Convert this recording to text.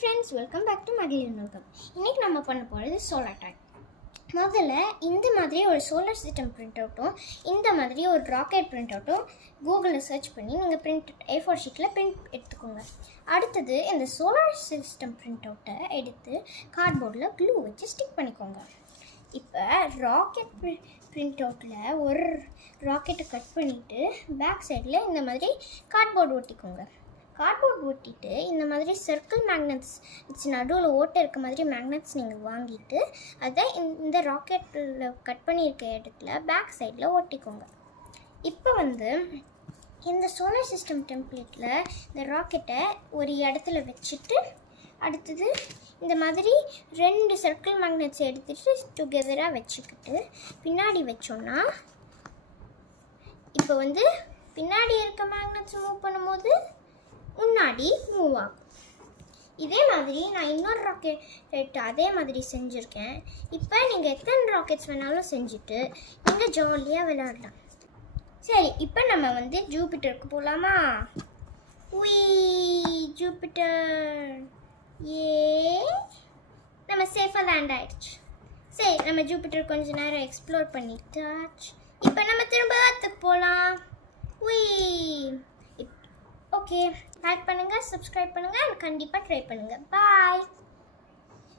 Friends, welcome back to மகளிர் நோக்கம். இன்றைக்கி நம்ம பண்ண போகிறது சோலார் ட்ராக். முதல்ல இந்த மாதிரி ஒரு சோலார் சிஸ்டம் பிரிண்ட் அவுட்டும் இந்த மாதிரி ஒரு ராக்கெட் பிரிண்ட் அவுட்டும் கூகுளில் சர்ச் பண்ணி நீங்கள் பிரிண்ட் A4 ஷீட்டில் பிரிண்ட் எடுத்துக்கோங்க. அடுத்தது இந்த சோலார் சிஸ்டம் பிரிண்ட் அவுட்டை எடுத்து கார்ட்போர்டில் க்ளூ வச்சு ஸ்டிக் பண்ணிக்கோங்க. இப்போ ராக்கெட் பிரிண்ட் அவுட்டில் ஒரு ராக்கெட்டை கட் பண்ணிவிட்டு பேக் சைடில் இந்த மாதிரி கார்ட்போர்டு ஒட்டிக்கோங்க. கார்ட்போர்ட் ஒட்டிட்டு இந்த மாதிரி சர்க்கிள் மேக்னெட்ஸ் நடுவில் ஓட்டை இருக்க மாதிரி மேக்னெட்ஸ் நீங்கள் வாங்கிட்டு அதை இந்த ராக்கெட்டில் கட் பண்ணியிருக்க இடத்துல பேக் சைடில் ஒட்டிக்கோங்க. இப்போ இந்த சோலார் சிஸ்டம் டெம்ப்ளேட்டில் இந்த ராக்கெட்டை ஒரு இடத்துல வச்சுட்டு அடுத்தது இந்த மாதிரி 2 சர்க்கிள் மேக்னெட்ஸ் எடுத்துகிட்டு டுகெதராக வச்சுக்கிட்டு பின்னாடி வச்சோன்னா இப்போ பின்னாடி இருக்க மேக்னெட்ஸ் மூவ் பண்ணும்போது முன்னாடி மூவ் ஆகும். இதே மாதிரி நான் இன்னொரு ராக்கெட் அதே மாதிரி செஞ்சுருக்கேன். இப்போ நீங்கள் எத்தனை ராக்கெட்ஸ் வேணாலும் செஞ்சுட்டு நீங்கள் ஜாலியாக விளையாடலாம். சரி, இப்போ நம்ம ஜூபிட்டருக்கு போகலாமா? ஜூபிட்டர் நம்ம சேஃபாக லேண்ட் ஆகிடுச்சு. சரி, நம்ம ஜூபிட்டர் கொஞ்சம் நேரம் எக்ஸ்ப்ளோர் பண்ணிட்டாச்சு. இப்போ நம்ம திரும்ப அதுக்கு போகலாம். ஓகே, லைக் பண்ணுங்கள், சப்ஸ்கிரைப் பண்ணுங்கள், கண்டிப்பாக ட்ரை பண்ணுங்கள். பாய்.